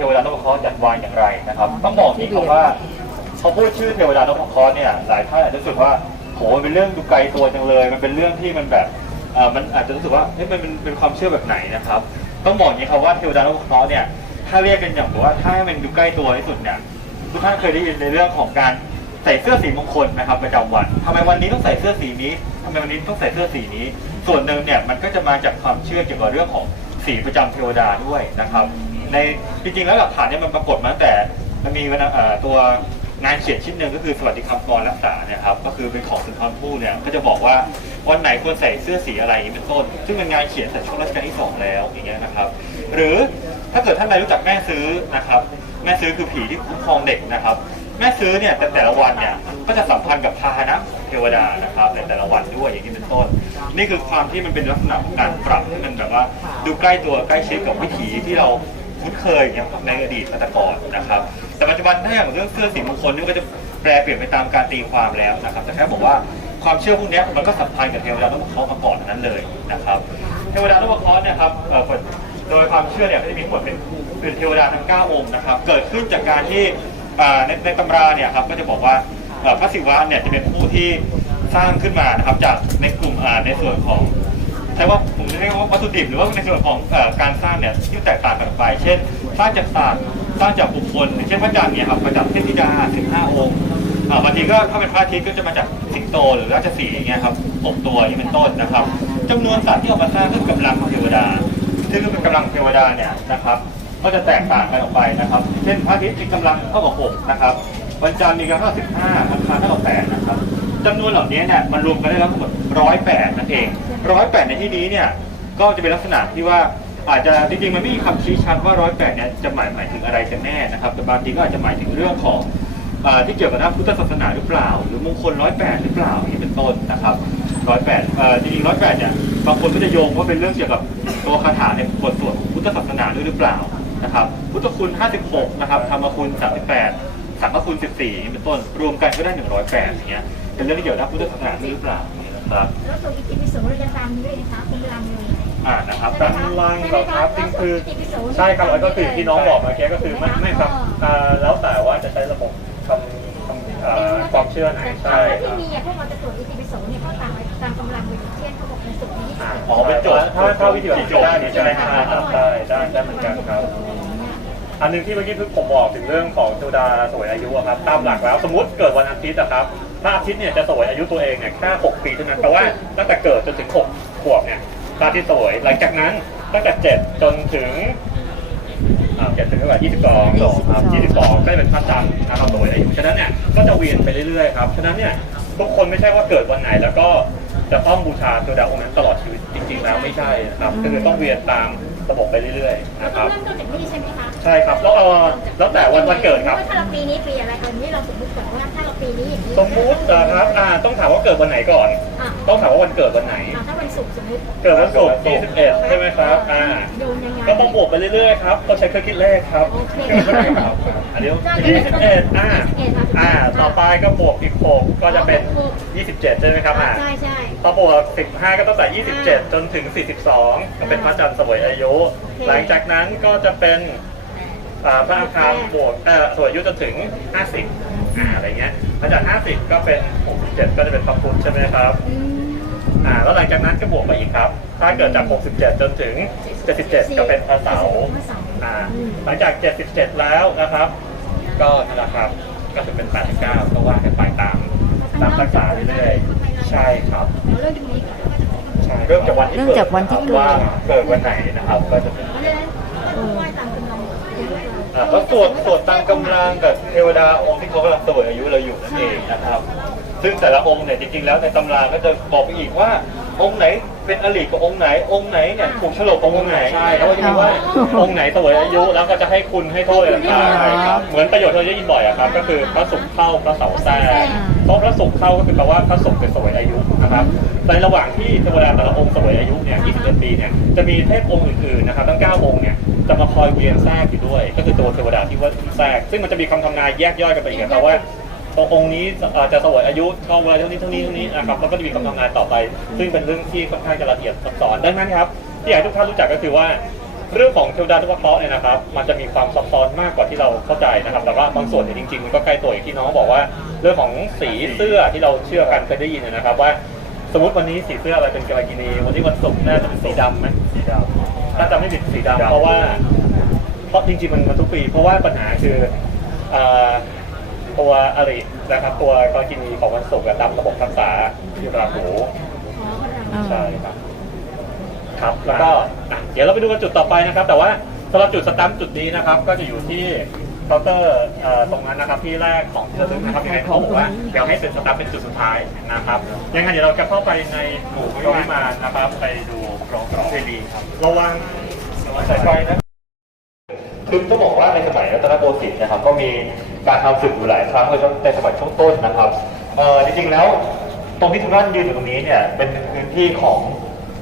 ทวดานพเคราะห์จัดวางอย่างไรนะครับ ต้องบอกอย่างนี้ครับว่าพอพูดชื่อเทวดานพเคราะห์เนี่ยหลายท่านอาจจะรู้สึกว่าโหมันเป็นเรื่องดูไกลตัวจังเลย มันเป็นเรื่องที่มันแบบเอ่อมันอาจจะรู้สึกว่าเฮ้ยมันเป็นเป็นความเชื่อแบบไหนนะครับ ต้องบอกอย่างนี้ครับว่าเทวดานพเคราะห์เนี่ยถ้าเรียกกันอย่างแบบว่าถ้าให้มันดูใกล้ตัวที่สุดเนี่ยทุกท่านเคยได้ยินในเรื่องของการใส่เสื้อสีมงคลนะครับประจำวันทำไมวันนี้ต้องใส่เสื้อสีนี้ทำไมวันนี้ต้องใส่เสื้อสีนี้ ส่วนหนึ่งเนี่ยมันก็จะมาจากความเชื่อเกี่ยวกับเรื่องของสีประจำเทวดาด้วยนะครับ ในจริงๆแล้วหลักฐานเนี่ยมันปรากฏมาตั้งแต่มันมีวันตัวงานเขียนชิ้นหนึ่งก็คือสวัสดิคำกรรักษาเนี่ยครับก็คือเป็นของสุนทรภู่เนี่ยก็จะบอกว่าวันไหนควรใส่เสื้อสีอะไรเป็นต้น ซึ่งเป็นงานเขียนแต่ช่วงรัชกาลที่สองแล้วอย่างเงี้ยนะครับ หรือถ้าเกิดท่านใดรู้จักแม่ซื้อนะครับแม่ซื้อคือผีที่คุ้มครองเด็กนะครับ แม่ซื้อเนี่ยแต่แต่ละวันเนี่ยก็จะสัมพันธ์กับพาหนะเทวดานะครับในแต่ละวันด้วยอย่างนี้เป็นต้น นี่คือความที่มันเป็นลักษณะของการปรับให้มันแบบว่าดูใกล้ตัวใกล้ชิดกับวิถีที่เรา คุ้นเคยอย่างในอดีตมาแต่ก่อนนะครับ แต่ปัจจุบันถ้าอย่างเรื่องเสื้อสีมงคลนี่ก็จะแปลเปลี่ยนไปตามการตีความแล้วนะครับ แต่แค่บอกว่าความเชื่อพวกนี้มันก็สัมพันธ์กับเทวดาต้องเขามาก่อนนั้นเลยนะครับ เทวดาลูกเคราะห์เนี่ยครับโดยความเชื่อเนี่ยก็จะมีทั้งหมดเป็นเป็นเทวดาทั้ง 9 องค์นะครับ เกิดขึ้นจากการที่ในในตำราเนี่ยครับก็จะบอกว่าพระศิวะเนี่ยจะเป็นผู้ที่สร้างขึ้นมานะครับจากในกลุ่มในส่วนของ ใช้ว่าผมจะเรียกว่าวัตถุดิบหรือว่าในส่วนของเอ่อการสร้างเนี่ยที่แตกต่างกันออกไป เช่น สร้างจากศาสตร์สร้างจากบุคคลอย่างเช่นพระจันทร์เนี่ยครับมาจากเทพธิดา15องค์อ่าบางทีก็ถ้าเป็นพระอาทิตย์ก็จะมาจากสิงโตหรือราชสีห์อย่างเงี้ยครับหกตัวอย่างนี้เป็นต้นนะครับจำนวนสัตว์ที่ออกมาสร้างก็คือกำลังของเทวดา ซึ่งเป็นกำลังเทวดาเนี่ยนะครับ ก็จะแตกต่างกันออกไปนะครับ เช่นพระอาทิตย์มีกำลังเท่ากับหกนะครับวันจันทร์มีกำลังเท่าสิบห้าอังคารเท่ากับแปดนะครับจำนวนเหล่านี้เนี่ยมันรวมกันได้แล้วทั้งหมดร้อยแปดนั่นเอง ร้อยแปดในที่นี้เนี่ยก็จะเป็นลักษณะที่ว่าอาจจะจริงๆมันไม่มีคำชี้ชัดว่าร้อยแปดเนี่ยจะหมายหมายถึงอะไรกันแน่นะครับแต่บางทีก็อาจจะหมายถึงเรื่องของอที่เกี่ยวกับด้านพุทธศาสนาหรือเปล่า หรือมงคลร้อยแปดหรือเปล่านี้เป็นต้นนะครับร้อยแปดจริงๆร้อยแปดเนี่ยบางคนก็จะโยงว่าเป็นเรื่องเกี่ยวกับตัวคาถาในบทสวดของพุทธศาสนาด้วยหรือเปล่านะครับพุทธคุณ 56 นะครับธรรมคุณ 38สังฆคุณ 14อย่นี้เป็นต้นรวมกันก็ได้ 108อย่างเงี้ยเป็นเรื่องที่เกี่ยวกับพุทธศาสนาหรือเปล่า ครับแล้วตัวอิติปิโสเราจะตามด้วยนะคะคุณรำเลยอ่านะครับใช่ด้านไหมคะล่างเหรอครับจริงคืออิติปิโสใช่ครับแล้วก็คือที่น้องบอกเมื่อกี้ก็คือไม่ไม่ครับอ๋ออ่าแล้วแต่ว่าจะใช้ระบบคำคำอ่าความเชื่อไหนใช่แต่ครัที่บมีอะพวกเราจะตรวจอิติปิโสเนี่ยเขาตามตามกำลังเลยเช่นเขาบอกในสุดที่ยี่สิบอ่าเอ็ดอ๋อเป็นโจทย์ถ้าถ้าวิธีแบบนี้ได้เนี่ยใช่ไหมครับครับได้ได้ได้เหมือนกันครับ อันหนึงที่เมื่อกี้ผมบอกถึงเรื่องของเทวดาสวยอายุอะครับตามหลักแล้วสมมติเกิดวันอาทิตย์นะครับ พระอาทิตย์เนี่ยจะสวยอายุตัวเองเนี่ยแค่6ปีเท่านั้นแปลว่าตั้งแต่เกิดจนถึง6ขวบเนี่ยพระอาทิตย์สวย หลังจากนั้นตั้งแต่7จนถึงอ่าเจ็ดถึงเท่าไหร่ยี่สิบสองครับยี่สิบสองก็จะเป็นพระจันทร์นะครับสวยอายุฉะนั้นเนี่ยก็จะเวียนไปเรื่อยๆครับฉะนั้นเนี่ยทุกคนไม่ใช่ว่าเกิดวันไหนแล้วก็จะต้องบูชาเทวดาองค์นั้นตลอดชีวิตจริงๆแล้วไม่ใช่นะครับคือต้องเวียนตาม ระบบไปเรื่อยๆเรานะคต้อรังบ เริ่มต้นจากนี่ใช่ไหมคะใช่ครับแล้วเออแล้วแต่วันวันเกิดครับถ้าเราปีนี้ปีอะไรเออนี่เราสมมติก่อนว่าถ้าเราปีนี้อย่างนี้สมมุตินะครับอ่าต้องถามว่าเกิดวันไหนก่อน อะต้องถามว่าวันเกิดวันไหน อะถ้าวัน ศุกร์สมมติเกิดวันศุกร์ที่11ใช่ไหมครับอ่าโดนยังไงก็ต้องบวกไปเรื่อยๆครับก็ใช้เครื่องคิดเลขครับโอเคครับอันนี้21อ่าอ่า ต่อไปก็บวกอีก6ก็จะเป็น 27 ใช่ไหมครับอ่าใช่ใช่พอบวก 15 ก็ตั้งแต่ 27 จนถึง 42 ก็เป็นพระจันทร์สวยอายุ หลังจากนั้นก็จะเป็นอ่าพระอังคารบวกเอ่อสวยอายุจนถึง 50อ่าอะไรเงี้ยหลังจาก 50 ก็เป็น 67 ก็จะเป็นพระพุธใช่ไหมครับ อืมอ่าแล้วหลังจากนั้นก็บวกไปอีกครับ ถ้าเกิดจาก 67 จนถึง 77 ก็เป็นพระเสาร์อ่าหลังจาก 77 แล้วนะครับ ก็นั่นแหละครับก็จะเป็น 89 ก็ว่ากันไปตามตามรักษาเรื่อยๆใช่ครับเราเริ่มตรงนี้ก่อนใช่เริ่มจากวันที่เริ่เกิมดจากวันที่เกิดว่าเกิดวันไหนนะครับ ก็จะเป็นเพราะฉะนั้นก็ต้องไหว้ตามกำลังอ่าก็สวดสวดตามกำลังกับเทวดาองค์ที่เขากำลังเสวยอายุเราอยู่นั่นเองนะครับ ซึ่งแต่ละองค์เนี่ยจริงๆแล้วในตำราก็จะบอกไปอีกว่า องค์ไหนเป็นอลิกับองค์ไหน องค์ไหนเนี่ยถูกฉลกกับองค์ไหนใช่แล้วก็จะมีว่าองค์ไหนเสวยอายุแล้วก็จะให้คุณให้โทษอะไรต่างๆใช่ครับเหมือนประโยชน์ที่เราได้ยินบ่อยอะครับ ก็คือพระศุกร์เข้าพระเสาร์แทรกเพราะพระศุกร์เข้าก็คือแปลว่าพระศุกร์เป็นเสวยอายุนะครับในระหว่างที่เทวดาแต่ละองค์เสวยอายุเนี่ย21ปีเนี่ยจะมีเทพองค์อื่นๆนะครับทั้ง9องค์เนี่ยจะมาคอยเวียนแทรกอยู่ด้วย ก็คือตัวเทวดาที่ว่าแทรกซึ่งมันจะมีคำทำนายแยกย่อยกันไปอีกนะครับว่า องค์นี้เอ่อจะเสวยอายุเข้าเวลาเท่านี้เท่านี้เท่านี้นะครับแล้วก็จะมีคำทำนายต่อไป ซึ่งเป็นเรื่องที่ค่อนข้างจะละเอียดซับซ้อนดังนั้นครับที่อยากให้ทุกท่านรู้จักก็คือว่า เรื่องของเทวดาทุกเคราะห์เนี่ยนะครับ มันจะมีความซับซ้อนมากกว่าที่เราเข้าใจนะครับแต่ว่าบางส่วนเนี่ยจริงๆมันก็ใกล้ตัวอย่างที่น้องบอกว่า เรื่องของสีเสื้อที่เราเชื่อกันเคยได้ยินนะครับ ว่าสมมติวันนี้สีเสื้ออะไรเป็นกาลกินีวันนี้วันศุกร์น่าจะเป็นสีดำไหมสีดำถ้าจะไม่ผิดสีดำเพราะว่าเพราะจริงๆมันมันทุกปี เพราะว่าปัญหาคือเอ่อ ตัวอรินะครับตัวกาลกินีของวันศุกร์อะดำระบบทักษะอยู่ราหูอ๋อก็ดำใช่ครับครับแล้วก็อะเดี๋ยวเราไปดูกันจุดต่อไปนะครับ แต่ว่าสำหรับจุดสตัมป์จุดนี้นะครับ ก็จะอยู่ที่เคาน์เตอร์เอ่อตรงนั้นนะครับที่แรกของที่ระลึกนะครับยังไงเขาบอกว่าเดี๋ยวให้เซ็นสตัมป์เป็นจุดสุดท้ายนะครับยังไงเดี๋ยวเราจะเข้าไปในหมู่วิมานนะครับ ไปดูกรองกรองเจดีย์ครับระวังระวังสายไฟนะ คือต้องบอกว่าในสมัยรัตนโกสินทร์นะครับ ก็มีการทำศึกอยู่หลายครั้งโดยในสมัยช่วงต้นนะครับเออจริงๆแล้ว ตรงที่ทุกท่านยืนอยู่ตรงนี้เนี่ยเป็นพื้นที่ของ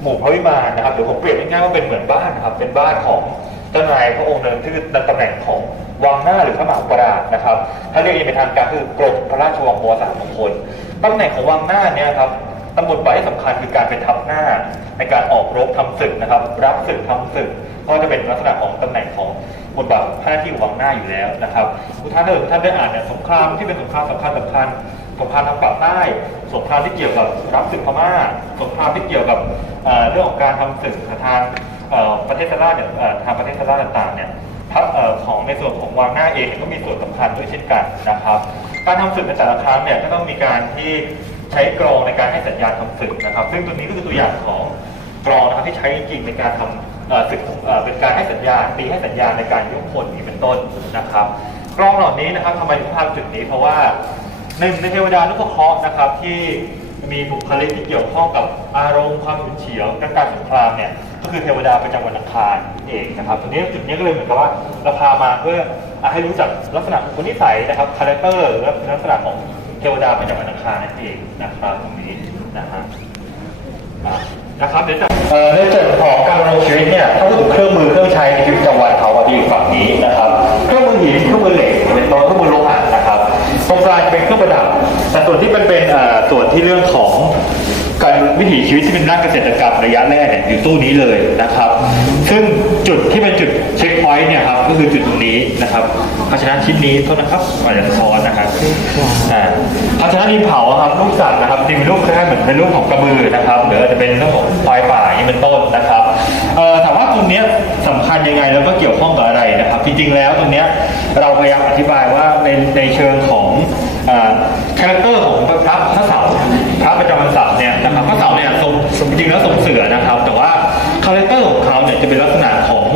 หมู่พระวิมานนะครับหรือผมเปรียบง่ายๆว่าเป็นเหมือนบ้านนะครับ เป็นบ้านของเจ้านายพระองค์หนึ่งที่คือตำแหน่งของวังหน้าหรือพระมหากราชนะครับถ้าเรียกอย่เป็นทางการคือกรมพระราชวังบวรสามมงคลตำแหน่งของวังหน้าเนี่ยครับตำบลไปที่สำคัญคือการเป็นทัพหน้า ในการออกรบทำศึกนะครับ รับศึกทำศึกก็จะเป็นลักษณะของตำแหน่งของ บทบาทหน้าที่วังหน้าอยู่แล้วนะครับทุกท่านถ้าเกิดท่านได้อ่านเนี่ยสงครามที่เป็นสงครามสำคัญสำคัญสงครามทางปากใต้สงครามที่เกี่ยวกับรับศึกพม่าสงครามที่เกี่ยวกับเรื่องของการทำศึกทางประเทศสลาเนี่ยทางประเทศสลาต่างๆเนี่ยทัพของในส่วนของวังหน้าเองก็มีส่วนสำคัญด้วยเช่นกันนะครับ การทำศึกในแต่ละครั้งเนี่ยก็ต้องมีการที่ใช้กรองในการให้สัญญาณทำศึกนะครับ ซึ่งตัวนี้ก็คือตัวอย่างของกรองนะครับที่ใช้จริงในการทำ เอ่อศึกเอ่อเป็นการให้สัญญาณตีให้สัญญาณในการยกพลนี้เป็นต้นนะครับกรองเหล่านี้นะครับทำไมถึงทำจุดนี้เพราะว่าหนึ่งในเทวดานุเคราะห์นะครับที่มีบุคลิกที่เกี่ยวข้องกับอารมณ์ความฉุนเฉียวและการสงครามเนี่ยก็คือเทวดาประจำวันอังคารเองนะครับตรงนี้จุดนี้ก็เลยเหมือนกับว่าเราพามาเพื่ออให้รู้จักลักษณะคนนิสัยนะครับคาแรคเตอร์หรือลักษณะของเทวดาประจำวันอังคารนั่นเองนะครับตรงนี้นะฮะ นะครับเดี๋ยวจะเอ่อในส่วนของการดำรงชีวิตเนี่ยถ้าพูดถึงเครื่องมือเครื่องใช้ในชีวิตประจำวันเขาอะที่อยู่ฝั่งนี้นะครับเครื่องมือหินเครื่องมือเหล็กเป็นตัวเครื่องมือโลหะนะครับตรงกลางจะเป็นเครื่องประดับแต่ส่วนที่เป็นเป็นเอ่อส่วนที่เรื่องของ วิถีชีวิตที่เป็นด้านเกษตรกรรมระยะแรกเนี่ยอยู่ตู้นี้เลยนะครับ ซึ่งจุดที่เป็นจุดเช็คพอยต์เนี่ยครับก็คือจุดตรงนี้นะครับภาชนะชิ้นนี้โทษนะครับอาจจะซ้อนนะครับอ่าภาชนะดินเผาอะครับรูปสัตว์นะครับจริงเป็นรูปคล้ายๆเหมือนเป็นรูปของกระบือนะครับหรืออาจจะเป็นเรื่องของควายป่าอย่างนี้เป็นต้นนะครับเอ่อถามว่าตรงเนี้ยสำคัญยังไงแล้วก็เกี่ยวข้องกับอะไรนะครับจริงๆแล้วตรงเนี้ยเราพยายามอธิบายว่าในในเชิงของคาแรคเตอร์ของพระพระเสา ร์พระประจำวันเสาร์เนี่ยนะครับพระเสาร์เนี่ยทรงจริงแล้วทรงเสือนะครับ แต่ว่าคาแรคเตอร์ของเขาเนี่ยจะเป็นลักษณะของ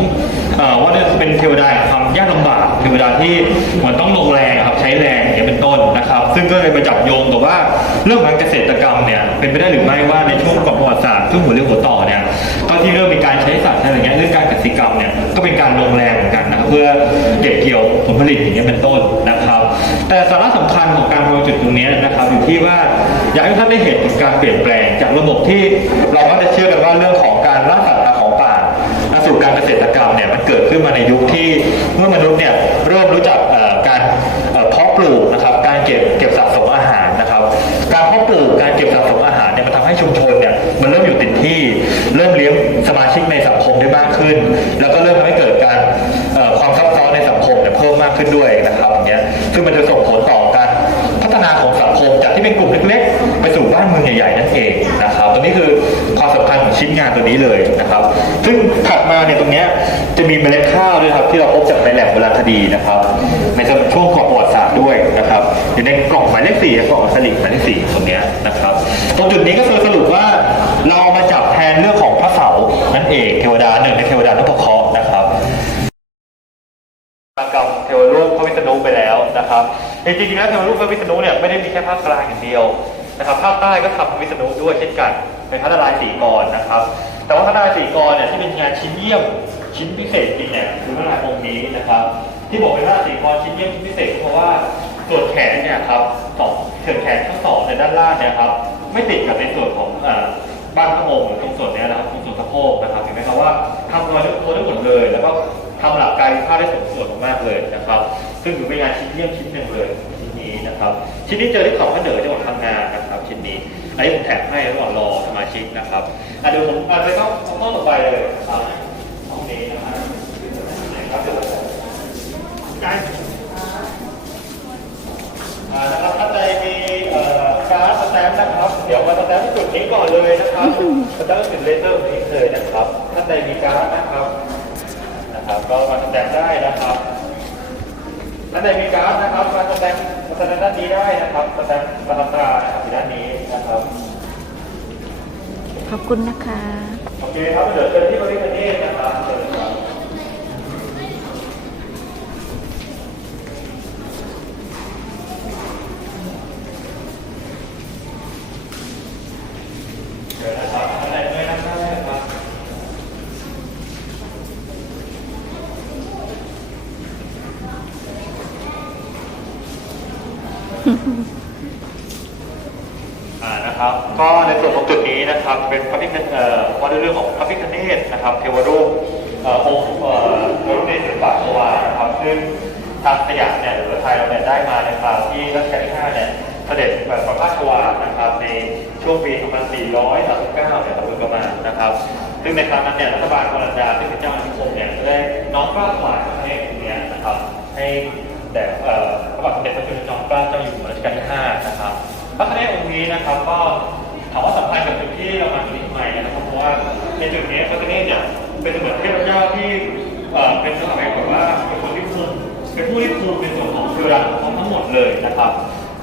ว่าเป็นเทวดาความยากลำบากเทวดาที่เหมือนต้องลงแรงครับใช้แรงอย่างเป็นต้นนะครับ ซึ่งก็เลยไปจับโยงกับว่าเรื่องของเกษตรกรรมเนี่ยเป็นไปได้หรือไม่ว่าในช่วงก่อนประวัติศาสตร์ช่วงหัวเรียวหัวต่อเนี่ยก็ที่เริ่มมีการใช้สัตว์อะไรเงี้ยเรื่องการเกษตรกรรมเนี่ยก็เป็นการลงแรงเหมือนกันนะครับเพื่อเก็บเกี่ยวผลผลิตอย่างเงี้ยเป็นต้น แต่สาระสำคัญของการวางจุดตรงนี้นะครับอยู่ที่ว่าอยากให้ท่านได้เห็นการเปลี่ยนแปลงจากระบบที่เราก็จะเชื่อกันว่าเรื่องของการล่าสัตว์ของป่าสู่การเกษตรกรรมเนี่ยมันเกิดขึ้นมาในยุคที่เมื่อมนุษย์เนี่ยเริ่มรู้จักการเอ่อเพาะปลูกนะครับ การเก็บเก็บสะสมอาหารนะครับ การเพาะปลูกการเก็บสะสมอาหารเนี่ยมันทำให้ชุมชนเนี่ยมันเริ่มอยู่ติดที่ เริ่มเลี้ยงสมาชิกในสังคมได้มากขึ้น แล้วก็เริ่ม ซึ่งมันจะส่งผลต่อการพัฒนาของสังคมจากที่เป็นกลุ่มเล็กๆ ไปสู่บ้านเมืองใหญ่ๆนั่นเองนะครับตัวนี้คือความสำคัญของชิ้นงานตัวนี้เลยนะครับ ซึ่งถัดมาเนี่ยตรงนี้จะมีเมล็ดข้าวด้วยครับที่เราพบจากในแหล่งโบราณคดีนะครับ ในช่วงก่อนประวัติศาสตร์ด้วยนะครับอยู่ในกล่องหมายเลขสี่กล่องสลิงหมายเลขสี่ตรงนี้นะครับ ตรงจุดนี้ก็คือสรุปว่าเรามาจับแทนเรื่องของ พระวิษณุเนี่ยไม่ได้มีแค่ภาคกลางอย่างเดียวนะครับภาคใต้ก็ทำพระวิษณุด้วยเช่นกันเป็นพระนารายณ์สีกรนะครับ แต่ว่าพระนารายณ์สีกรเนี่ยที่เป็นงานชิ้นเยี่ยมชิ้นพิเศษจริงเนี่ยคือพระนารายณ์องค์นี้นะครับ ที่บอกเป็นพระนารายณ์สีกรชิ้นเยี่ยมชิ้นพิเศษเพราะว่าส่วนแขนเนี่ยครับสองเขื่อนแขนทั้งสองในด้านล่างเนี่ยครับไม่ติดกับในส่วนของบ้านพระองค์หรือตรงส่วนเนี้ยนะครับตรงส่วนสะโพกนะครับเห็นไหมครับว่าทำรอยตัวได้หมดเลย แล้วก็ทำหลักกายวิภาคได้สมส่วนมากเลยนะครับ ซึ่งถือเป็นงานชิ้นเยี่ยมชิ้นหนึ่งเลย นะครับชิ้นนี้เจอที่เขาพระเหนือจังหวัดพังงานะครับชิ้นนี้อันนี้ผมแถมให้ระหว่างรอสมาชิกนะครับอะเดี๋ยวผมอะไปเข้าห้องต่อไปเลยครับห้องนี้นะครับครับการอ่านะครับท่านใดมีการ์ดสแตมป์นะครับ เดี๋ยวมาสแตมป์จุดนี้ก่อนเลยนะครับสแตมป์จุดเลเซอร์นี้เลยนะครับท่านใดมีการ์ดนะครับนะครับ ก็มาสแตมป์ได้นะครับ ท่านใดมีการ์ดนะครับมาสแตมป์มาสแตมป์ด้านนี้ได้นะครับสแตมป์ประทับตรานะครับที่ด้านนี้นะครับ ขอบคุณนะคะ โอเคครับเดี๋ยวเชิญที่บริษัทเองนะครับเชิญครับเชิญนะครับอะไรเมื่อยนั่งได้ครับ อ่านะครับก็ในส่วนของจุดนี้นะครับเป็นพระพิฆเนศเอ่อว่าด้วยเรื่องของพระพิฆเนศนะครับเทวรูปเอ่อองค์เอ่อพระรูปในศิลปะโบราณนะครับซึ่งทางสยามเนี่ยหรือไทยเราเนี่ยได้มาในคราวที่รัชกาลที่5เนี่ยเสด็จแบบประพาสวานะครับในช่วงปี 439เนี่ยตะลุประมาณนะครับ ซึ่งในครั้งนั้นเนี่ยรัฐบาลกรัญญาที่เป็นเจ้าอาณานิคมเนี่ยได้น้อมกล้าถวายพระเนศองค์นี้นะครับ ให้แด่พระบาทสมเด็จพระจุลจอมเกล้าเจ้าอยู่หัวรัชกาลที่5นะครับพระคเนศองค์นี้นะครับก็ถามว่าสำคัญกับจุดที่เรามาที่นี่นะครับเพราะว่าในจุดนี้พระคเนศเนี่ยเป็นเหมือนเทพเจ้าที่เป็นสมัยแบบว่าเป็นคนที่คุมเป็นผู้ที่คุมในส่วนของเทวดาของทั้งหมดเลยนะครับ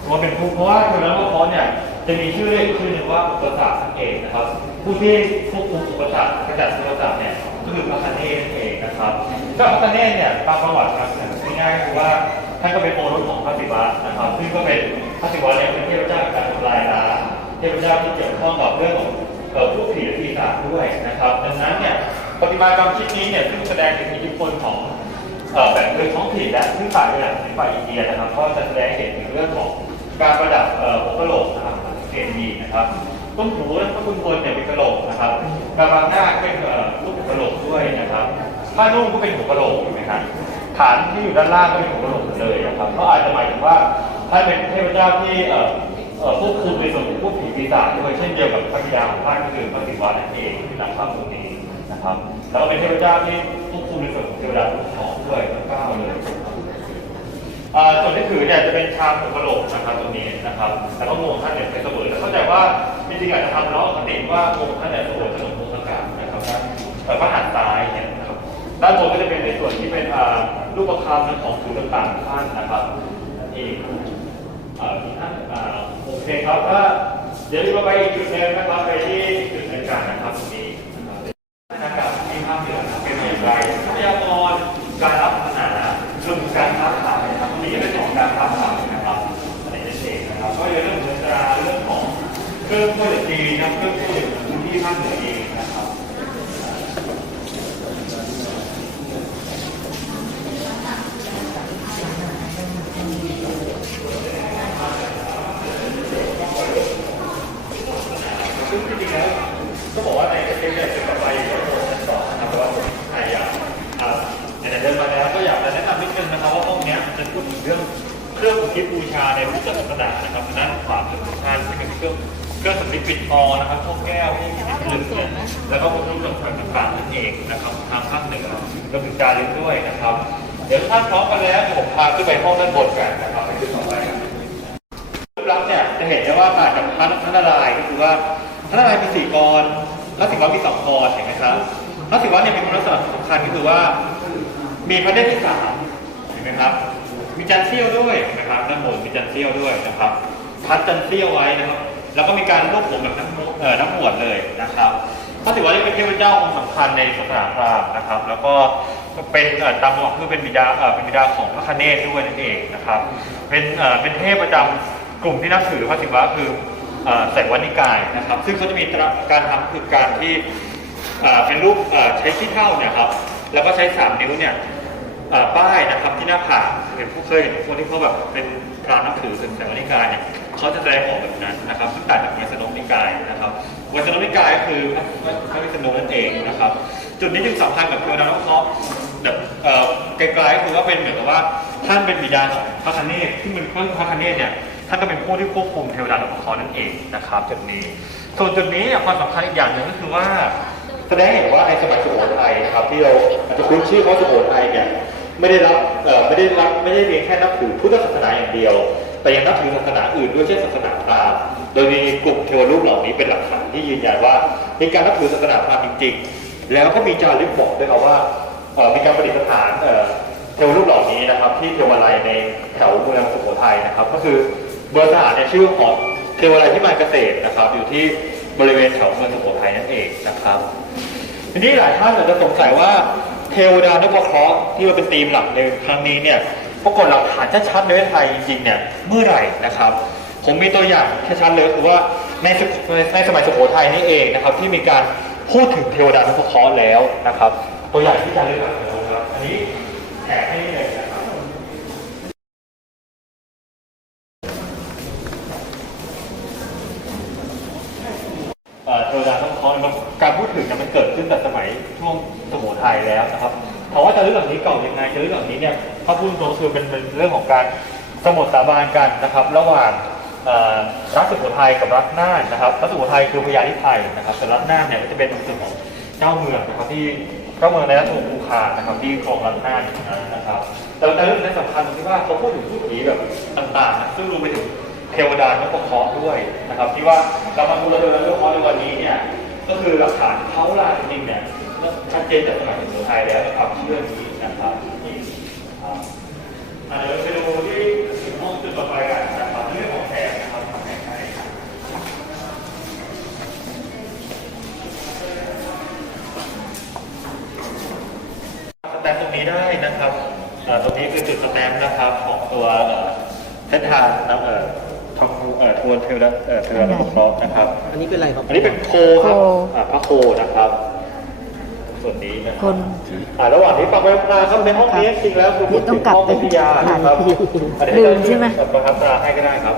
รว่าเป็นผู้เพราะว่าเทวดาของเขาเนี่ย จะมีชื่อเรียกชื่อหนึ่งว่าอุปสรรคนั่นเองนะครับ ผู้ที่ควบคุมอุปสรรคขจัดอุปสรรคเนี่ยก็คือพระคเนศนั่นเองนะครับก็พระคเนศเนี่ยตามประวัติครับง่ายๆคือว่าท่านก็เป็นโอรสของพระศิวะนะครับ ซึ่งก็เป็นพระศิวะเนี่ยเป็นเทพเจ้าการทำลายล้างเทพเจ้าที่เกี่ยวข้องกับเรื่องของเอ่อผู้ผีและปีศาจด้วยนะครับ ดังนั้นเนี่ยปฏิมากรรมชิ้นนี้เนี่ยซึ่งแสดงถึงอิทธิพลของแบบพื้นท้องถิ่นและซึ่งต่างจากศิลปะอินเดียนะครับ ก็จะแสดงเห็นถึงเรื่องของการประดับเอ่อหัวกะโหลก นดีนะครับต้นหูและพระคุณพลเนี่ยเป็นกระโหลกนะครับกระบางหน้าก็เป็นเอ่อรูปหัวกะโหลกด้วยนะครับผ้านุ่งก็เป็นหัวกระโหลกเห็นไหมครับฐานที่อยู่ด้านล่างก็เป็นหัวกระโหลกหมดเลยนะครับก็อาจจะหมายถึงว่าท่านเป็นเทพเจ้าที่เอ่อเอ่อควบคุมในส่วนของพวกผีปีศาจด้วยเช่นเดียวกับพระบิดาของท่านก็คือพระศิวะนั่นเองนะครับตรงนี้นะครับแล้วก็เป็นเทพเจ้าที่ควบคุมในส่วนของเทวดาทุกสองด้วยทั้งเก้าเลย ส่วนที่ถือเนี่ยจะเป็นชามหัวกระโหลกนะครับตรงนี้นะครับแล้วก็งวงท่านเนี่ยเป็นเสวยแล้วเข้าใจว่าจริงๆอาจจะทำล้อคติว่างวงท่านเนี่ยเสวยขนมพงศกาศนะครับว่าเอ่อพระหัตถ์ซ้ายเนี่ยนะครับด้านบนก็จะเป็นในส่วนที่เป็นรูปประคำของสูตรต่างๆท่านนะครับนี่อ่าที่ท่านอ่าโอเคครับก็เดี๋ยวเราไปอีกจุดหนึงนะครับไปที่จุดในการนะครับตรงนี้ รื่องพูดจีนนะครับเครื่องพูดพื้นที่ภาคเหนือเองนะครับซึ่งจริงๆแล้วก็บอกว่าในประเทศเนี่ยเป็นกำไรเยอะเลยชั้นสองนะครับเพราะว่าใครอยากอ่าไหนเดินมาแล้วก็อยากจะแนะนำนิดนึงนะครับว่าห้องนี้จะพูดถึงเรื่องเครื่องอุทิศบูชาในพุทธศาสนานะครับด้านขวามือของท่านที่เป็นเครื่อง เครื่องสำริดปิดทอนะครับพวกแก้วพวกพิลึกเนี่ยแล้วก็พวกรูปต่างๆนั่นเองนะครับทางภาคเหนือรวมถึงจารึกด้วยนะครับ เดี๋ยวท่านพร้อมกันแล้วผมพาขึ้นไปห้องด้านบนกันนะครับไปขึ้นต่อไปรูปลักษณ์เนี่ยจะเห็นได้ว่าต่างจากพระพระนารายก็คือว่าพระนารายมีสี่กรพระศิวะมีสองกรเห็นไหมครับพระศิวะเนี่ยมีคุณลักษณะสำคัญก็คือว่า มีพระเนตรที่สามเห็นไหมครับ มีจันทร์เสี้ยวด้วยนะครับด้านบนมีจันทร์เสี้ยวด้วยนะครับพัดจันทร์เสี้ยวไว้นะครับ แล้วก็มีการรวบผมแบบนักเอ่อนักบวชเลยนะครับพระศิวะนี่เป็นเทพเจ้าองค์สำคัญในศาสนาพราหมณ์นะครับ แล้วก็เป็นเอ่อตามประวัติคือเป็นบิดาเป็นบิดาของพระคเนศด้วยนั่นเองนะครับ เป็นเป็นเทพประจำกลุ่มที่นับถือพระศิวะคือเอ่อแสงวันิกายนะครับ ซึ่งเขาจะมีการทำคือการที่เป็นรูปใช้ขี้เท่าเนี่ยครับ แล้วก็ใช้สามนิ้วเนี่ยป้ายนะครับที่หน้าผากเห็นผู้เคยเห็นคนที่เขาแบบเป็นพระนับถือถึงแสงวนิกายเนี่ย เขาจะแสดงออกแบบนั้นนะครับซึ่งต่างจากไวยสนมนิกายนะครับไวยสนมนิกายคือพระวิษณุนั่นเองนะครับจุดนี้จึงสำคัญกับเทวดานุเคราะห์แบบเอ่อไกลๆก็คือว่าเป็นเหมือนกับว่าท่านเป็นบิดาของพระคเนศซึ่งเป็นพระคเนศเนี่ยท่านก็เป็นผู้ที่ควบคุมเทวดานุเคราะห์นั่นเองนะครับจุดนี้ส่วนจุดนี้ความสำคัญอีกอย่างหนึ่งก็คือว่าแสดงให้เห็นว่าในสมัยสุโขทัยนะครับที่เราอาจจะคุ้นชื่อเขาสุโขทัยเนี่ยไม่ได้รับไม่ได้รับไม่ได้เพียงแค่นับถือพุทธศาสนาอย่างเดียว แต่ยังนับถือศาสนาอื่นด้วยเช่นศาสนาพราหมณ์โดยมีกลุ่มเทวรูปเหล่านี้เป็นหลักฐานที่ยืนยันว่ามีการนับถือศาสนาพราหมณ์จริง ๆ แล้วก็มีจารึกบอกด้วยครับว่าเออมีการประดิษฐานเออเทวรูปเหล่านี้นะครับ ที่เทวาลัยในแถวเมืองสุโขทัยนะครับ ก็คือเบอร์สถานเนี่ยชื่อของเทวาลัยที่มานเกษตรนะครับ อยู่ที่บริเวณแถวเมืองสุโขทัยนั่นเองนะครับทีนี้หลายท่านอาจจะสงสัยว่าเทวดานพเคราะห์ที่มันเป็นธีมหลักในครั้งนี้เนี่ย ปรากฏหลักฐานชัดๆในประเทศไทยจริงๆเนี่ยเมื่อไหร่นะครับ ผมมีตัวอย่างชัดๆเลยคือว่าในสในสมัยสุโขทัยนี่เองนะครับ ที่มีการพูดถึงเทวดานพเคราะห์แล้วนะครับ ตัวอย่างที่จะเลือกนะครับอันนี้แถมให้เลยนะครับเอ่อเทวดาต้งเคราะห์มันการพูดถึงเนี่ยมันเกิดขึ้นแต่สมัยช่วงสมุทัยแล้วนะครับ ถามว่าจะเรื่องแบบนี้เก่ายังไงจะเรื่องแบบนี้เนี่ยถ้าพูดตรงคือเป็นเป็นเรื่องของการสมุดสาบานกันนะครับ ระหว่างรัฐสุโขทัยกับรัฐน่านนะครับรัฐสุโขทัยคือพญาธิไทยนะครับแต่รัฐน่านเนี่ยก็จะเป็นส่วนของเจ้าเมืองนะครับที่เจ้าเมืองในรัฐภูคานะครับที่ครองรัฐน่านนะครับ แต่แต่เรื่องนี้สำคัญตรงที่ว่าเขาพูดถึงผู้ผีแบบต่างๆนะซึ่งรวมไปถึงเทวดานพเคราะห์ด้วยนะครับ ที่ว่าเรามาดูเรื่องนพเคราะในวันนี้เนี่ยก็คือหลักฐานเขาล่าจริงๆเนี่ย ชัดเจนจากสมัยสุโขทัยแล้วในความเชื่อนี้นะครับนี่อ่าเดี๋ยวไปดูที่ห้องจุดต่อไปกันนะครับเรื่องของแขกนะครับแขกให้สแตมป์ตรงนี้ได้นะครับอ่าตรงนี้คือจุดสแตมป์นะครับของตัวเอ่อเส้นทางน้ำเอ่อทองเอ่อทวนเทวดาเอ่อเทวดาครอบนะครับ อันนี้เป็นอะไรครับ อันนี้เป็นโคครับอ่าพระโคนะครับ ส่วนนี้นะคนอ่าระหว่างที่ฟังไปมาครับในห้องนี้จริงๆแล้วคือพูดถึงห้องวิทยานะครับถ่ายอันนี้ลืมใช่ไหมประทับตราให้ก็ได้ครับ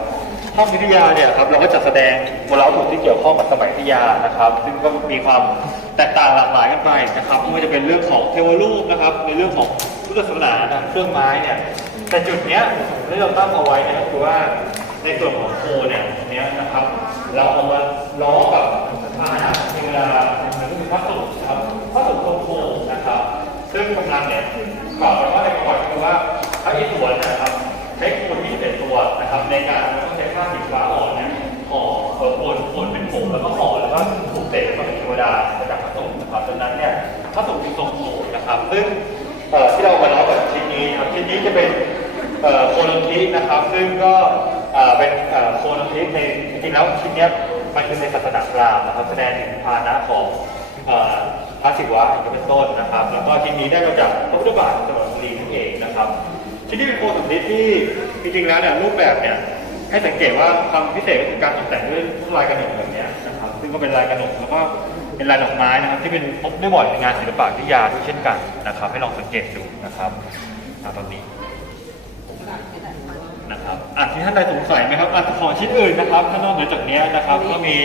ห้องวิทยาเนี่ยครับเราก็จะแสดงโบราณถูกที่เกี่ยวข้องกับสมัยวิทยานะครับ ซึ่งก็มีความแตกต่างหลากหลายกันไปนะครับไม่ว่าจะเป็นเรื่องของเทวรูปนะครับ ในเรื่องของพุทธศาสนานะเครื่องไม้เนี่ยแต่จุดเนี้ยที่เราตั้งเอาไว้เนะครับคือว่าในส่วนของโคเนี่ยตรงเนี้ยนะครับ เราเอามาล้อกับอาหารเวลามันก็คือพระสงฆ์นะครับ พระสงฆ์ทรงนะครับ ซึ่งกำลังเนี่ยกล่าวกันว่าในประวัติคือว่าพระอิศวรนะครับใช้คนที่เป็นตัวนะครับ ในการต้องใช้ผ้าสีฟ้าอ่อนเนี่ยห่อเออโคนโคนเป็นผงแล้วก็ห่อแล้วก็ถูกเตะมาเป็นเทวดามาจากพระสงฆ์นะครับดังนั้นเนี่ยพระสงฆ์จึงทรงโผนะครับ ซึ่งเอ่อที่เรามาเล่ากับชิ้นนี้ครับชิ้นนี้จะเป็นเอ่อโคโลนทินะครับ ซึ่งก็เอ่อเป็นเอ่อโคโลนทิในจริงๆแล้วชิ้นเนี้ยมันคือในศาสนาพราหมณ์นะครับแสดงถึงภาณะของเอ่อ พระศิวะอย่างเป็นต้นนะครับ แล้วก็ชิ้นนี้ได้มาจากพระพุทธบาทจังหวัดบุรีนั่นเองนะครับ ชิ้นนี้เป็นโคสุดฤทธิ์ที่จริงๆแล้วเนี่ยรูปแบบเนี่ยให้สังเกตว่าความพิเศษก็คือการตกแต่งด้วยลายกระหนกแบบนี้นะครับซึ่งก็เป็นลายกระหนกแล้วก็เป็นลายดอกไม้นะครับ ที่เป็นพบได้บ่อยในงานศิลปะวิทยาด้วยเช่นกันนะครับ ให้ลองสังเกตดูนะครับตรงนี้นะครับอะที่ท่านใดสงสัยไหมครับอะของชิ้นอื่นนะครับถ้านอกเหนือจากนี้นะครับ ก็มี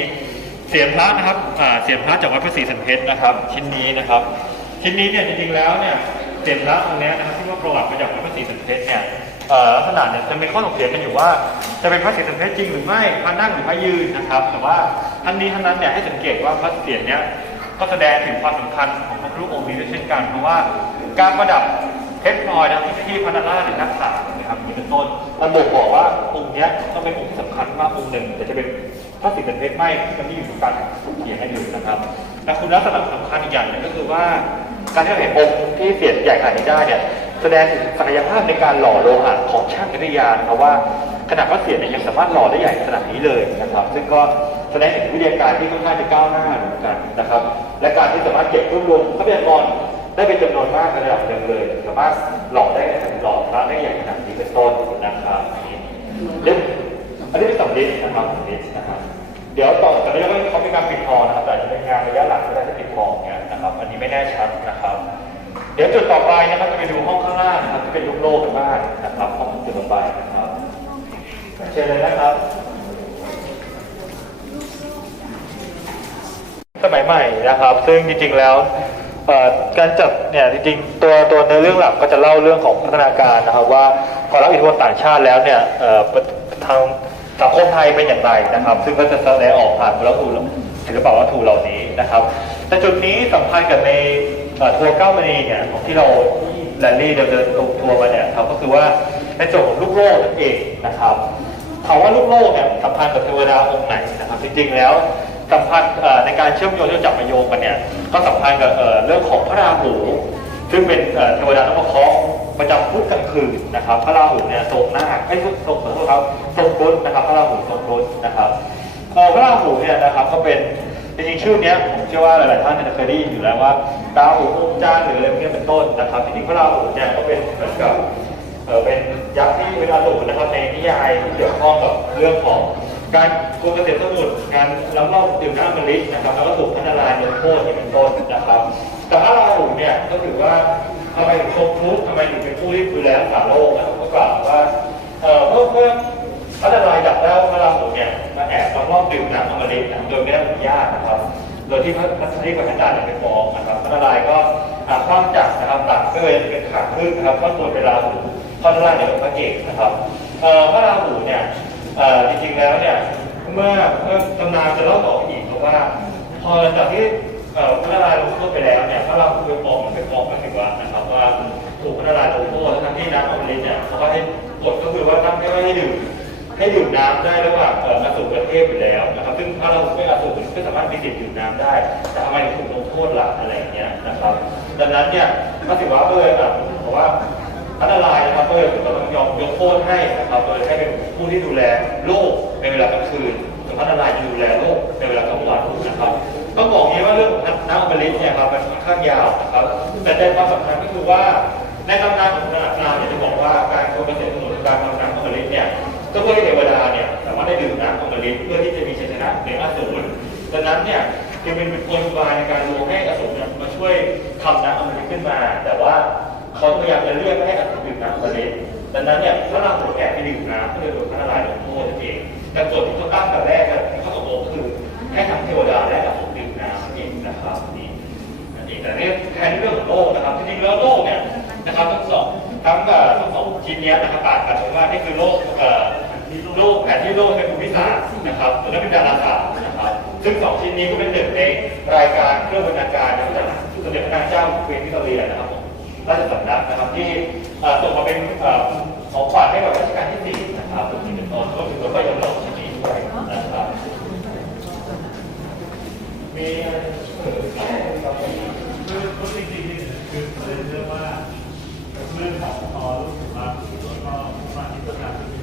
เสียงพระนะครับเสียงพระจากวัดพระศรีสันเพชรนะครับ ชิ้นนี้นะครับ ชิ้นนี้เนี่ยจริงๆแล้วเนี่ยเสียงพระตรงเนี้นะครับที่ว่าประวัติมาจากวัดพระศรีสันเพชรเนี่ยลักษณะเนี่ยจะมีข้อถกเถียงกันอยู่ว่า จะเป็นพระศรีสันเพชรจริงหรือไม่พระนั่งหรือพระยืนนะครับ แต่ว่าทั้งนี้ทั้งนั้นเนี่ยให้สังเกตว่าพระเสียรเนี่ยก็แสดงถึงความสำคัญของพระรูปองค์นี้ด้วยเช่นกันเพราะว่าการประดับเพชรพลอยนะที่ที่พระนราหรือนักษานะครับอย่างนี้เป็นต้นมันบ่งบอกว่าองค์เนี้ยต้องเป็นองค์ที่สำคัญมากองค์หนึ่งแต่จะเป็น พระศรีสันเพชรไม่ที่มันไม่อยู่ในการถกเถียงกันอยู่นะครับและคุณลักษณะสำคัญอีกอย่างหนึงก็คือว่า การที่เราเห็นองค์ที่เสียนใหญ่ขนาดนี้ได้เนี่ยแสดงถึงศักยภาพในการหล่อโลหะของช่างวิทยานะครับว่าขนาดพระเสียรเนี่ยยังสามารถหล่อได้ใหญ่ขนาดนี้เลยนะครับ ซึ่งก็แสดงถึงวิทยาการที่ค่อนข้างจะก้าวหน้าเหมือนกันนะครับ และการที่สามารถเก็บรวบรวมทรัพยากรได้เป็นจำนวนมากในระดับหนึ่งเลยสามารถหล่อได้หล่อพระได้ใหญ่ขนาดนี้เป็นต้นนะครับเดี๋ยวอันนี้เป็นสำลิดนะครับสำลิดนะครับ เดี๋ยวต่อจากนี้เราก็เขามีการปิดทองนะครับแต่จะเป็นงานระยะหลังก็ได้ที่ปิดทองเนี่ยนะครับ อันนี้ไม่แน่ชัดนะครับ เดี๋ยวจุดต่อไปนะครับจะไปดูห้องข้างล่างนะครับที่เป็นลูกโลกกันบ้างนะครับห้องจุดต่อไปนะครับเชิญเลยนะครับ สมัยใหม่นะครับ ซึ่งจริงๆแล้วการจัดเนี่ยจริงๆตัวตัวเนื้อเรื่องหลักก็จะเล่าเรื่องของพัฒนาการนะครับ ว่าพอรับอิทธิพลต่างชาติแล้วเนี่ยทาง สังคมไทยเป็นอย่างไรนะครับ ซึ่งก็จะแสดงออกผ่านบุรณะศิลปวัตถุเหล่านี้นะครับ แต่จุดนี้สัมพันธ์กับในทัวร์เก้ามณีเนี่ยของที่เราแรลลี่เดินเดินทัวร์มาเนี่ยครับก็คือว่าในส่วนของลูกโลกนั่นเองนะครับถามว่าลูกโลกเนี่ยสัมพันธ์กับเทวดาองค์ไหนนะครับ จริงๆแล้วสัมพันธ์ในการเชื่อมโยงที่จับมาโยงกันเนี่ยก็สัมพันธ์กับเรื่องของพระราหูซึ่งเป็นเทวดานักปกครอง ประจำพุธกลางคืนนะครับพระราหูเนี่ยทรงนาไอ้ทรงขอโทษครับทรงครุฑนะครับพระราหูทรงครุฑนะครับเอ่อพระราหูเนี่ยนะครับก็เป็นจริงๆชื่อเนี้ยผมเชื่อว่าหลายๆท่านเนี่ยเคยได้ยินอยู่แล้วว่าราวหูอมจานหรืออะไรพวกเนี้ยเป็นต้นนะครับจริงๆพระราหูเนี่ยก็เป็นเหมือนกับเออเป็นยักษ์ที่เป็นอสูรนะครับในนิยายที่เกี่ยวข้องกับเรื่องของการกุมเกษตรสมุทรการล้ำลอบดื่มน้ำอมฤตนะครับแล้วก็ถูกพันลายลงโทษที่เป็นต้นนะครับ แต่พระราหูเนี่ยก็ถือว่า ทำไมถึงทรงทุกทำไมถึงเป็นผู้ที่ดูแลรักษาโลกนะครับก็กล่าวว่าเอ่อเมื่อเมื่อพันลายจับได้วพระราหูเนี่ยมาแอบล้ำลอบดื่มน้ำอมฤตนะโดยไม่ได้อนุญาตนะครับ โดยที่พระพัทธิบพระอาจารย์ไปฟ้องนะครับพระนารายณ์ก็อ่าคว่ำจักรนะครับตัดก็เลยเป็นขาขึ้นนะครับก็ตัวเป็นราหูพระนารายณ์เนี่ยเป็นพระเอกนะครับเออพระราหูเนี่ยอ่อจริงๆแล้วเนี่ยเมื่อเมื่อตำนานจะเล่าต่ออีกครับว่าพอจากที่ พระนารายณ์ลงโทษไปแล้วเนี่ยพระราหูไปฟ้องไปฟ้องพระศิวะนะครับว่าถูกพระนารายณ์ลงโทษทั้งที่น้ำอมฤตเนี่ยเขาก็ให้กฎก็คือว่าท่านไม่ให้ดื่มให้ดื่มน้ำได้ระหว่างเอ่ออสูรกับเทพอยู่แล้วนะครับ ซึ่งถ้าเราไม่อสูรก็สามารถมีสิทธิ์ดื่มน้ำได้ แต่ทำไมถูกลงโทษล่ะอะไรอย่างเงี้ยนะครับ ดังนั้นเนี่ยพระศิวะก็เลยแบบบอกว่าพระนารายณ์นะครับก็เลยถึงกับต้องยอมยกโทษให้นะครับโดยให้เป็นผู้ที่ดูแลโลกในเวลากลางคืนส่วนพระนารายณ์ดูแลโลกในเวลากลางวันนะครับ ต้องบอกนี้ว่าเรื่องของน้ำอมฤตเนี่ยครับมันค่อนข้างยาวนะครับแต่ใจความสำคัญก็คือว่าในตำนานของนาคราเนี่ยจะบอกว่าการโคเกษตรสมุทรการทำน้ำอมฤตเนี่ยก็เพื่อให้เทวดาเนี่ยสามารถได้ดื่มน้ำของอมฤตเพื่อที่จะมีชัยชนะในอสูรดังนั้นเนี่ยจึงเป็นกลอุบายในการลวงให้อสูรเนี่ยมาช่วยทำน้ำอมฤตขึ้นมา แต่ว่าเขาพยายามจะเรียกไม่ให้อสูรดื่มน้ำอมฤตดังนั้นเนี่ยพระราหูแอบไปดื่มน้ำก็เลยโดนพระนารายณ์ลงโทษนั่นเองแต่กฎที่เขาตั้งแต่แรกที่เขาตกลงก็คือให้ทั้งเทวดาและอสูรดื่มน้ำนั่นเองนะครับนี่นั่น เองแต่เนี่ยแทนเรื่องของโลกนะครับจริงๆแล้วโลกเนี่ยนะครับทั้งสองทั้งทั้งสองชิ้นนี้นะครับต่างกันตรงว่านี่คือโลกโลกแผนที่โลกเป็นภูมิศาสตร์นะครับตัวนั้นเป็นดาราศาสตร์นะครับซึ่งสองชิ้นนี้ก็เป็นหนึ่งในรายการเครื่องบรรณาการนะครับสมเด็จพระนางเจ้าควีนวิกตอเรียนะครับผมราชสำนักนะครับที่เออส่งมาเป็นของขวัญให้กับรัชกาลที่สี่นะครับตรงนี้เป็นต้นก็ถือว่าก็ยังหลงชิ้นนี้ด้วยนะครับมีอะไร เสริมไหมครับผมคือคือจริงๆนี่คือประเด็นเรื่องว่าเรื่องของตอรู้สึกว่าแล้วก็ว่าที่ประการ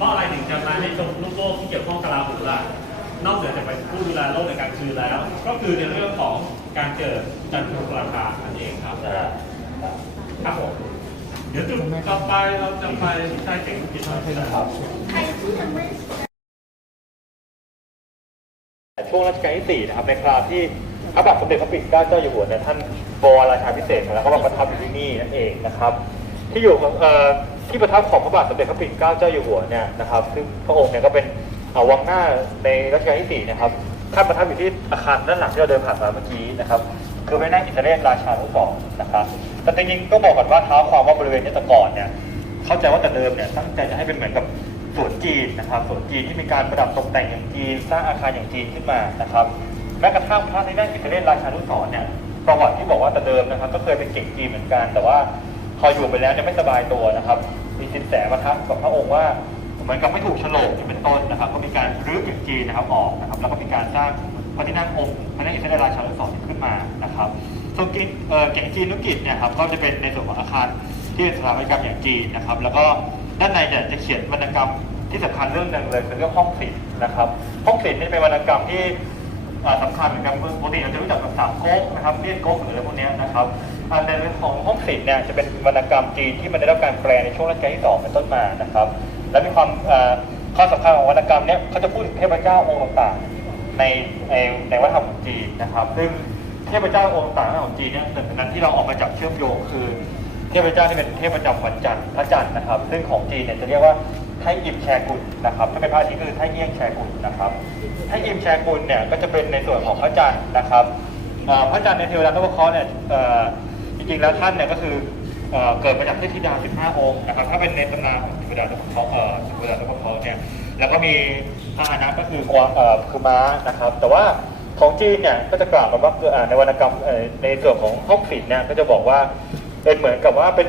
เพราะอะไรถึงจะมาในตรงลูกโลกที่เกี่ยวข้องกับราหูล่ะนอกเหนือจากเป็นผู้ดูแลโลกในกลางคืนแล้ว ก็คือในเรื่องของการเกิดจันทรุปราคานั่นเองครับครับผมเดี๋ยวจุดต่อไปเราจะไปใช้เก่งกิจวัตรนะครับใครที่ยังไม่ช่วงรัชกาลที่สี่นะครับในคราวที่พระบาทสมเด็จพระปิ่นเกล้าเจ้าอยู่หัวเนี่ยท่านบวรราชาพิเศษแล้วก็มาประทับอยู่ที่นี่นั่นเองนะครับ ที่อยู่ของเอ่อ ที่ประทับของพระบาทสมเด็จพระปิ่นเกล้าเจ้าอยู่หัวเนี่ยนะครับซึ่งพระองค์เนี่ยก็เป็นเอ่อวังหน้าในรัชกาลที่สี่นะครับท่านประทับอยู่ที่อาคารด้านหลังที่เราเดินผ่านมาเมื่อกี้นะครับคือไม่นั่งอิสราเอลราชานุสรณ์นะครับแต่จริงๆก็บอกก่อนว่าเท้าความว่าบริเวณนี้แต่ก่อนเนี่ยเข้าใจว่าแต่เดิมเนี่ยตั้งใจจะให้เป็นเหมือนกับสวนจีนนะครับสวนจีนที่มีการประดับตกแต่งอย่างจีนสร้างอาคารอย่างจีนขึ้นมานะครับแม้กระทั่งพระที่นั่งอิสราเอลราชานุสรณ์เนี่ยประวัติที่บอกว่าแต่เดิมนะครับ ก็เคยเป็นเก่งจีนเหมือนกันแต่ว่า พออยู่ไปแล้วเนี่ยไม่สบายตัวนะครับ มีสินแสมาทักกับพระองค์ว่าเหมือนกับไม่ถูกโฉลกเป็นต้นนะครับ ก็มีการรื้อเก่งจีนนะครับออกนะครับ แล้วก็มีการสร้างพระที่นั่งองค์พระนั่งอิสราเอลราชานุสรณ์ขึ้นมานะครับส่วนเก่งเก่งจีนนุกิจเนี่ยครับก็จะเป็นในส่วนของอาคารที่สถาปัตยกรรมอย่างจีนนะครับ แล้วก็ด้านในเนี่ยจะเขียนวรรณกรรมที่สำคัญเรื่องหนึ่งเลยคือเรื่องห้องศิลป์นะครับ ห้องศิลป์นี่เป็นวรรณกรรมที่อ่าสำคัญเหมือนกันปกติเราจะรู้จักกับสามก๊กนะครับเลียนก๊กหรืออะไรพวกเนี้ยนะครับ อ่าในเรื่องของห้องศิลป์เนี่ยจะเป็นวรรณกรรมจีนที่มันได้รับการแปลในช่วงรัชกาลที่สองเป็นต้นมานะครับ และมีความข้อสำคัญของวรรณกรรมเนี่ยเขาจะพูดถึงเทพเจ้าองค์ต่างๆในในในวัฒนธรรมของจีนนะครับ ซึ่งเทพเจ้าองค์ต่างของจีนเนี่ยหนึ่งในนั้นที่เราออกมาจับเชื่อมโยงคือ เทพเจ้าที่เป็นเทพประจำวันจันทร์พระจันทร์นะครับ ซึ่งของจีนเนี่ยจะเรียกว่าไทอิมแชกุลนะครับถ้าเป็นพระอาทิตย์ก็คือไทเอี้ยงแชกุลนะครับไทอิมแชกุลเนี่ยก็จะเป็นในส่วนของพระจันทร์นะครับพระจันทร์ในเทวดานพเคราะห์เนี่ย ริงๆแล้วท่านเนี่ยก็คือเอเกิดมาจากเทพธิดา 15 องค์นะครับ ถ้าเป็นในตำนานของเทวดานพเคราะห์เอ่อเทวดานพเคราะห์เนี่ย แล้วก็มีพาหนะก็คือกวางเอ่อคือม้านะครับ แต่ว่าของจีนเนี่ยก็จะกล่าวกันว่าในวรรณกรรมในส่วนของฮองศิลป์เนี่ยก็จะบอกว่าเป็นเหมือนกับว่าเป็น